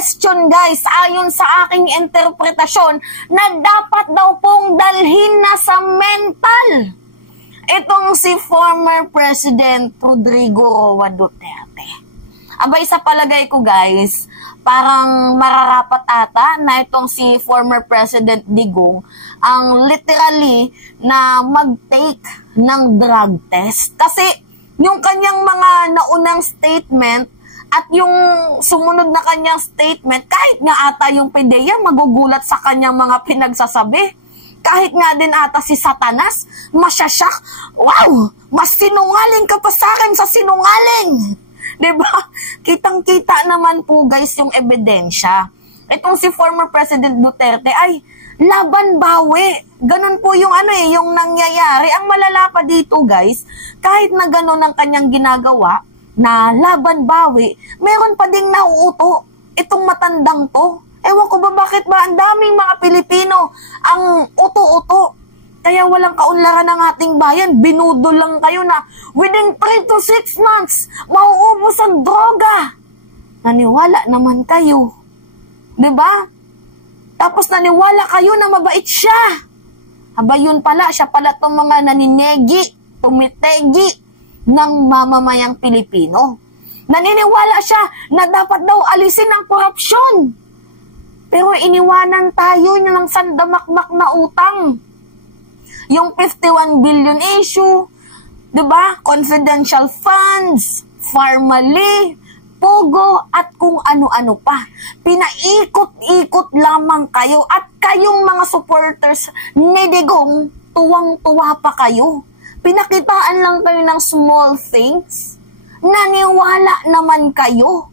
question guys, ayon sa aking interpretasyon, na dapat daw pong dalhin na sa mental itong si former President Rodrigo Roa Duterte. Abay, sa palagay ko guys, parang mararapat ata na itong si former President Digong ang literally na mag-take ng drug test. Kasi yung kanyang mga naunang statement at yung sumunod na kanyang statement, kahit nga ata yung PDEA magugulat sa kanyang mga pinagsasabi. Kahit nga din ata si Satanas, masyasyak, wow, mas sinungaling ka pa sa akin sa sinungaling. Diba? Kitang-kita naman po guys yung ebidensya. Itong si former President Duterte ay laban bawi. Ganun po yung yung nangyayari. Ang malala pa dito guys, kahit na ganun ang kanyang ginagawa, na laban bawi, meron pa ding nauuto itong matandang to. Ewan ko ba bakit ba ang daming mga Pilipino ang uto-uto. Kaya walang kaunlaran ng ating bayan. Binudol lang kayo na within 3 to 6 months, mauubos ang droga. Naniwala naman kayo. Diba? Tapos naniwala kayo na mabait siya. Aba yun pala, siya pala itong mga naninegi, tumitegi ng mamamayang Pilipino. Naniniwala siya na dapat daw alisin ang korupsyon. Pero iniwanan tayo ng sandamakmak na utang. Yung 51 billion issue, diba? Confidential funds, Farmally, Pogo, at kung ano-ano pa. Pinaikot-ikot lamang kayo at kayong mga supporters ni Digong, tuwang-tuwa pa kayo. Pinakitaan lang kayo ng small things. Naniwala naman kayo.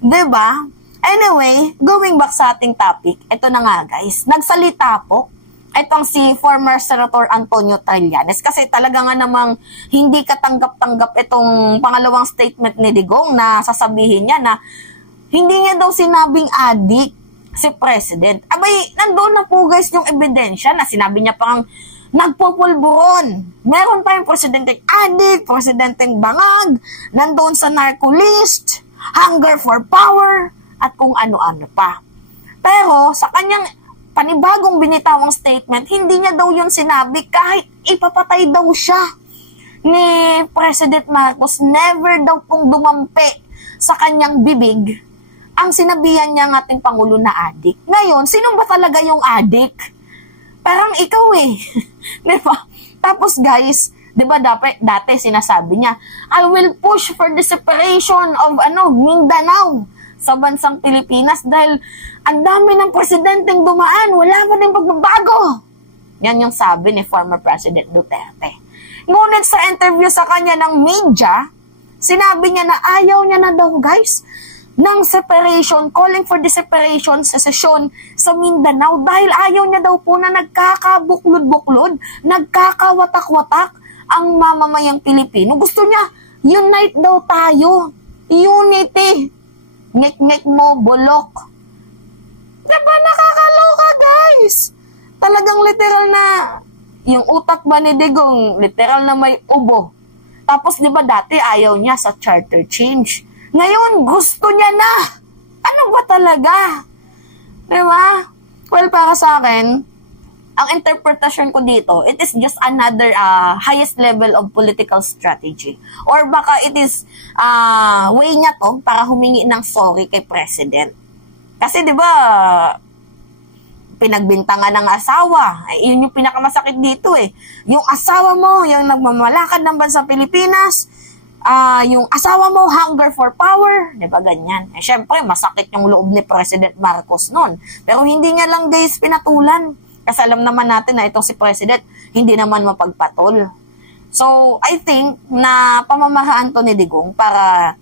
Diba? Anyway, going back sa ating topic, ito na nga guys, nagsalita po itong si former Senator Antonio Trillanes kasi talaga nga namang hindi katanggap-tanggap itong pangalawang statement ni Digong na sasabihin niya na hindi niya daw sinabing adik si President. Abay, nandoon na po guys yung ebidensya na sinabi niya pang nagpupulburon. Meron tayong presidenteng adik, presidenteng bangag, nandoon sa narco list, hunger for power, at kung ano-ano pa. Pero sa kanyang panibagong binitawang statement, hindi niya daw yun sinabi kahit ipapatay daw siya ni President Marcos. Never daw pong dumampi sa kanyang bibig ang sinabihan niya ng ating Pangulo na adik. Ngayon, sino ba talaga yung adik? Parang ikaw eh. Diba? Tapos guys, diba dati sinasabi niya, I will push for the separation of Mindanao sa bansang Pilipinas dahil ang dami ng presidenteng dumaan, wala pa din pagbabago. Yan yung sabi ni former President Duterte. Ngunit sa interview sa kanya ng media, sinabi niya na ayaw niya na daw guys ng separation, calling for the separation, secession sa Mindanao dahil ayaw niya daw po na nagkakabuklod-buklod, nagkakawatak-watak ang mamamayang Pilipino. Gusto niya, unite daw tayo. Unity. Nek-nek mo, bulok. Diba nakakaloka guys? Talagang literal na yung utak ba ni Digong, literal na may ubo. Tapos diba dati ayaw niya sa charter change. Ngayon gusto niya na. Ano ba talaga? Diba? Well, para sa akin, ang interpretasyon ko dito, it is just another highest level of political strategy. Or baka it is way niya to para humingi ng sorry kay President. Kasi di ba pinagbintangan ng asawa. Ay, yun yung pinakamasakit dito eh. Yung asawa mo, yung nagmamalakad ng bansang Pilipinas, yung asawa mo, hunger for power, di ba ganyan? Eh, syempre, masakit yung loob ni President Marcos noon. Pero hindi niya lang guys pinatulan. Kasi alam naman natin na itong si President, hindi naman mapagpatol. So, I think na pamamaraan to ni Digong para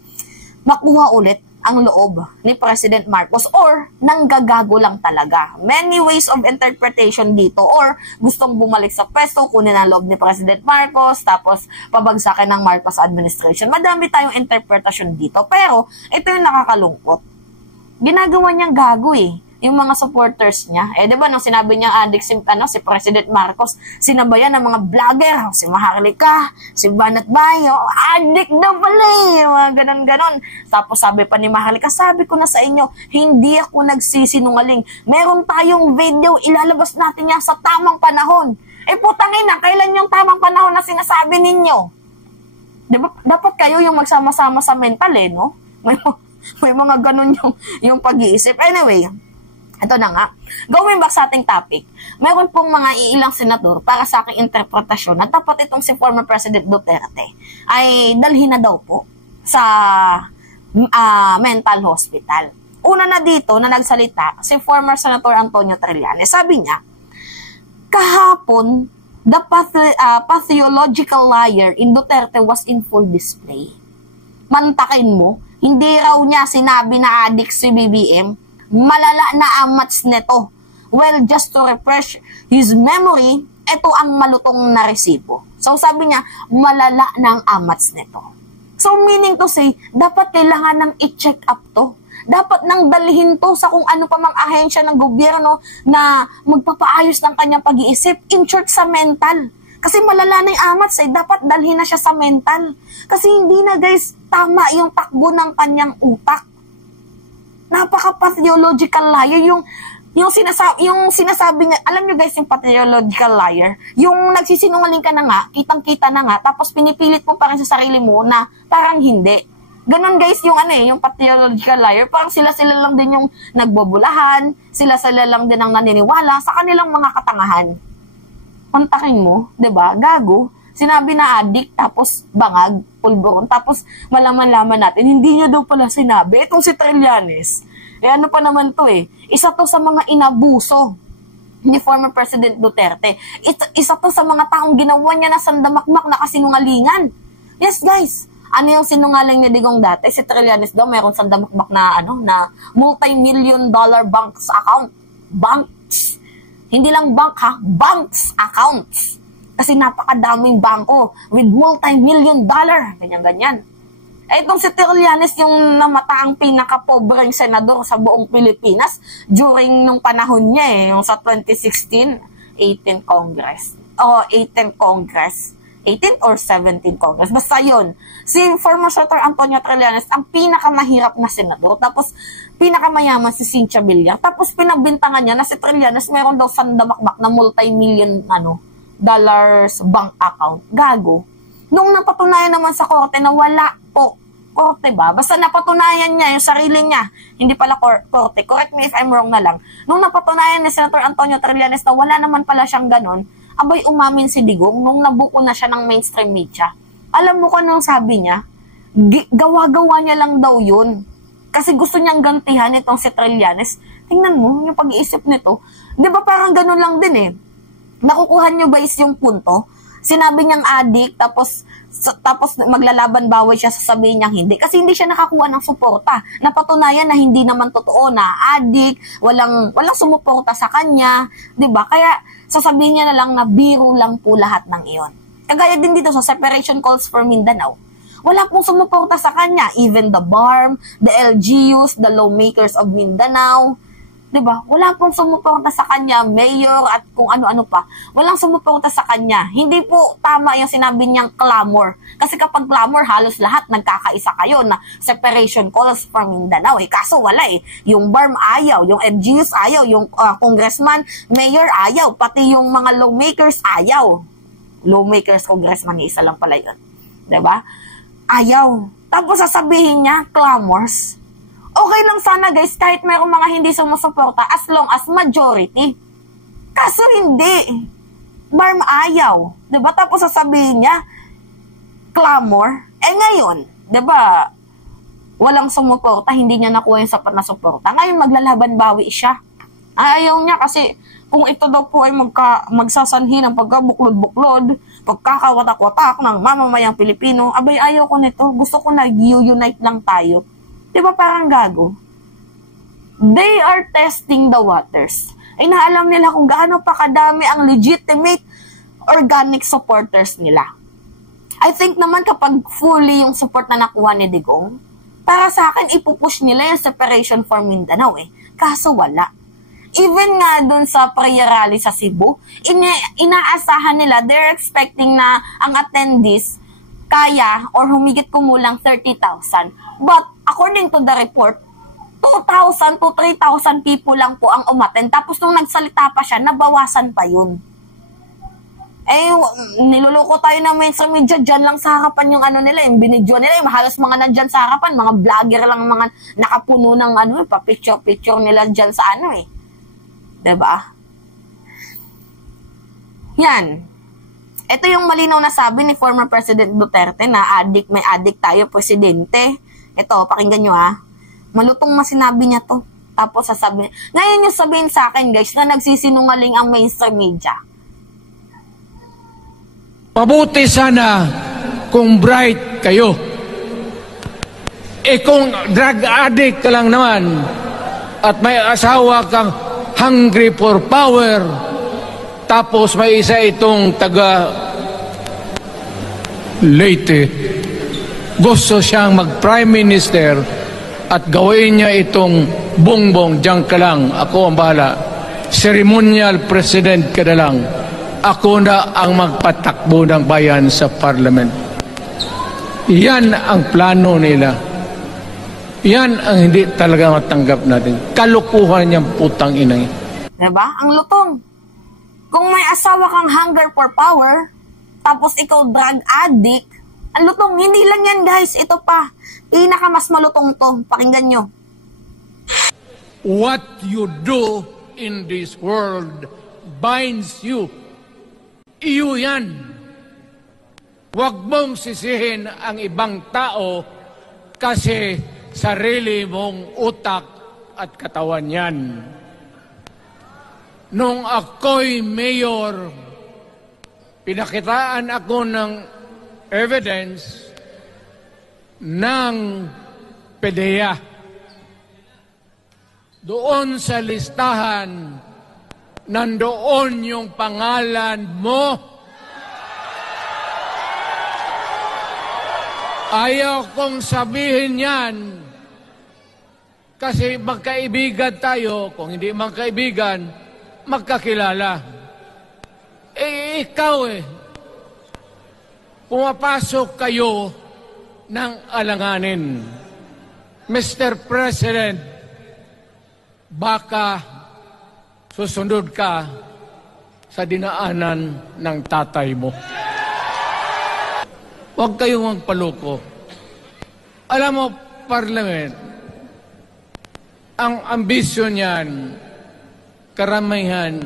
makuha ulit ang loob ni President Marcos or nanggagago lang talaga. Many ways of interpretation dito or gustong bumalik sa pwesto, kunin ang loob ni President Marcos, tapos pabagsakin ng Marcos administration. Madami tayong interpretation dito. Pero, ito yung nakakalungkot. Ginagawa niyang gago eh. yung mga supporters niya. Eh, di ba, nung sinabi niya adik si President Marcos, sinabayan ng mga vlogger, si Maharlika, si Banat Bayo, adik daw pala eh, mga ganon-ganon. Tapos sabi pa ni Maharlika, sabi ko na sa inyo, hindi ako nagsisinungaling. Meron tayong video, ilalabas natin yan sa tamang panahon. Eh, putangin na, kailan yung tamang panahon na sinasabi ninyo? Di ba, dapat kayo yung magsama-sama sa mental eh, no? May mga ganun yung pag-iisip. Anyway, ito na nga. Going back sa ating topic, mayroon pong mga iilang senador para sa aking interpretasyon na dapat itong si former President Duterte ay dalhin na daw po sa mental hospital. Una na dito na nagsalita si former Senator Antonio Trillanes. Sabi niya, kahapon, the pathological liar in Duterte was in full display. Mantakin mo, hindi raw niya sinabi na adik si BBM, malala na ang match nito. Well, just to refresh his memory, ito ang malutong na resibo. So sabi niya, malala na ang amats nito. So meaning to say, dapat kailangan ng i-check up to. Dapat nang dalhin to sa kung ano pa mang ahensya ng gobyerno na magpapaayos ng kanyang pag-iisip, in short sa mental. Kasi malala na yung amats dapat dalhin na siya sa mental. Kasi hindi na guys, tama yung takbo ng kanyang utak. Napaka-pathological liar. Yung sinasabi niya, alam nyo guys yung pathological liar, yung nagsisinungaling ka na nga, kitang-kita na nga, tapos pinipilit mo parang sa sarili mo na parang hindi. Ganon guys yung yung pathological liar, parang sila-sila lang din yung nagbobulahan, sila-sila lang din ang naniniwala sa kanilang mga katangahan. Kontakin mo, 'di ba? Gago. Sinabi na adik, tapos bangag, pulburon, tapos malaman-laman natin, hindi niya daw pala sinabi. Itong si Trillanes, ano pa naman to isa to sa mga inabuso ni former President Duterte. Isa to sa mga taong ginawa niya na sandamakmak na kasinungalingan. Yes guys, ano yung sinungaling ni Digong dati? Si Trillanes daw mayroong sandamakmak na na multi-million dollar banks account. Banks. Hindi lang bank ha, banks accounts. Kasi napakadaming bangko with multi-million dollar. Ganyan-ganyan. Itong si Trillanes yung namataang pinaka-pobreng senador sa buong Pilipinas during nung panahon niya yung sa 2016, 18 Congress. O 18 Congress. 18 or 17 Congress. Basta yun. Si former Senator Antonio Trillanes ang pinakamahirap na senador. Tapos pinakamayaman si Cynthia Villar. Tapos pinagbintangan niya na si Trillanes meron daw sandamakmak na multi-million dollars bank account. Gago. Nung napatunayan naman sa korte na wala po. Korte ba? Basta napatunayan niya yung sarili niya. Hindi pala korte. Correct me if I'm wrong na lang. Nung napatunayan ni Senator Antonio Trillanes na wala naman pala siyang ganon, abay umamin si Digong nung nabuko na siya ng mainstream media. Alam mo kung anong sabi niya? Gawa-gawa niya lang daw yun. Kasi gusto niyang gantihan itong si Trillanes. Tingnan mo, yung pag-iisip nito. Di ba parang ganun lang din Nakukuha niyo ba yung punto? Sinabi niyang adik, tapos maglalaban bawal siya, sasabihin niyang hindi. Kasi hindi siya nakakuha ng suporta. Napatunayan na hindi naman totoo na adik, walang sumuporta sa kanya. Diba? Kaya sasabihin niya na lang na biro lang po lahat ng iyon. Kagaya din dito sa separation calls for Mindanao. Wala pong sumuporta sa kanya. Even the BARM, the LGUs, the lawmakers of Mindanao. Diba? Wala pong sumuporta sa kanya, mayor at kung ano-ano pa. Walang sumuporta sa kanya. Hindi po tama yung sinabi niyang clamor. Kasi kapag clamor, halos lahat nagkakaisa kayo na separation calls from Mindanao. Kaso wala Yung BARM ayaw, yung LGUs ayaw, yung congressman, mayor ayaw, pati yung mga lawmakers ayaw. Lawmakers, congressman, isa lang pala yun. Diba? Ayaw. Tapos sasabihin niya, clamors. Okay lang sana guys, kahit mayroong mga hindi sumusuporta as long as majority. Kaso hindi. BARM ayaw. Diba? Tapos sasabihin niya, clamor. Ngayon, diba, walang sumuporta, hindi niya nakuha yung sapat na suporta. Ngayon, maglalaban bawi siya. Ayaw niya kasi kung ito daw po ay magsasanhi ng pagkabuklod-buklod, pagkakawatak-watak ng mamamayang Pilipino, abay ayaw ko nito. Gusto ko na unite lang tayo. Diba parang gago? They are testing the waters. Inaalam nila kung gaano pa kadami ang legitimate organic supporters nila. I think naman kapag fully yung support na nakuha ni Digong, para sa akin ipupush nila yung separation for Mindanao Kaso wala. Even nga dun sa prayer rally sa Cebu, inaasahan nila, they're expecting na ang attendees kaya or humigit kumulang 30,000. But according to the report, 2,000 to 3,000 people lang po ang umattend. Tapos nung nagsalita pa siya, nabawasan pa yun. Niluloko tayo ng mainstream media, dyan lang sa harapan yung nila, yung binidyo nila, halos mga nandyan sa harapan, mga vlogger lang, mga nakapuno ng pa-picture-picture nila dyan sa Diba? Yan. Ito yung malinaw na sabi ni former President Duterte na may addict tayo, presidente. Ito, pakinggan nyo Malutong sinabi niya to. Tapos sasabihin, ngayon yung sabihin sa akin guys, na nagsisinungaling ang mainstream media. Mabuti sana kung bright kayo. Kung drug addict ka lang naman at may asawa kang hungry for power, tapos may isa itong taga Leyte, gusto siyang mag-prime minister at gawin niya itong bongbong, diyan ka lang, ako ang bahala, ceremonial president ka na lang, ako na ang magpatakbo ng bayan sa parliament. Yan ang plano nila. Yan ang hindi talaga matanggap natin. Kalukuhan niyang putang inay. Diba? Ang lutong. Kung may asawa kang hunger for power, tapos ikaw drug addict, ang lutong. Hindi lang yan guys. Ito pa. Mas malutong to. Pakinggan nyo. What you do in this world binds you. Iyo yan. Huwag mong sisihin ang ibang tao kasi sarili mong utak at katawan yan. Nung ako'y mayor, pinakitaan ako ng evidence ng PDEA. Doon sa listahan, nandoon yung pangalan mo. Ayaw kong sabihin yan kasi magkaibigan tayo. Kung hindi magkaibigan, magkakilala. Ikaw pumapasok kayo ng alanganin. Mr. President, baka susunod ka sa dinaanan ng tatay mo. Huwag kayong magpaloko. Alam mo, Parliament, ang ambisyon niyan, karamihan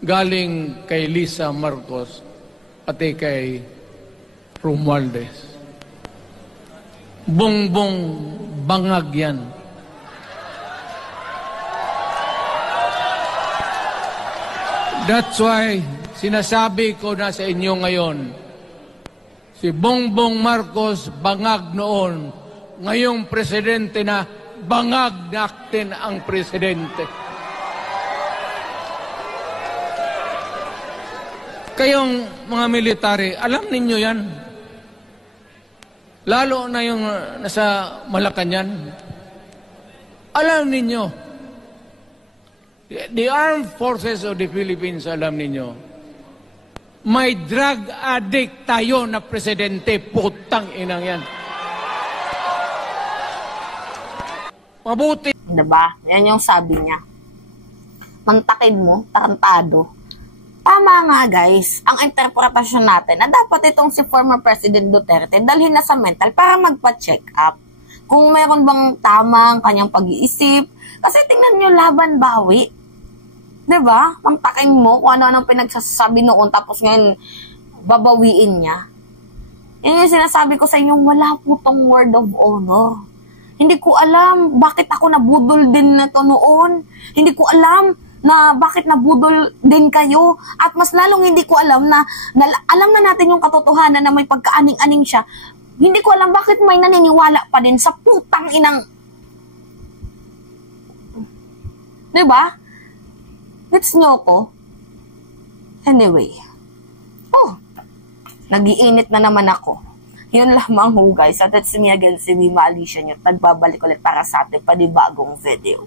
galing kay Lisa Marcos pati kay Romualdez. Bongbong bangag yan. That's why sinasabi ko na sa inyo ngayon, si Bongbong Marcos bangag noon, ngayong presidente na bangag natin ang presidente. Kayong mga military, alam ninyo yan. Lalo na yung nasa Malacanang. Alam ninyo. The Armed Forces of the Philippines, alam ninyo. May drug addict tayo na presidente. Putang inang yan. Mabuti. Diba? Yan yung sabi niya. Mantakid mo, tarantado. Tama nga guys, ang interpretasyon natin na dapat itong si former President Duterte dalhin na sa mental para magpa-check up. Kung mayroon bang tamang kanyang pag-iisip. Kasi tingnan nyo, laban bawi. Diba? Mantakin mo kung ano-anong pinagsasabi noon tapos ngayon babawiin niya. Yan yung sinasabi ko sa inyo, wala po tong word of honor. Hindi ko alam bakit ako nabudol din na to noon. Hindi ko alam na bakit nabudol din kayo. At mas lalong hindi ko alam na alam na natin yung katotohanan na may pagkaaning-aning siya. Hindi ko alam bakit may naniniwala pa din sa putang inang... Diba? Gets nyo ko? Anyway. Nagiinit na naman ako. Yun lamang ho guys. At that's me again, si Mima Alicia nyo. Tagbabalik ulit para sa ating panibagong video.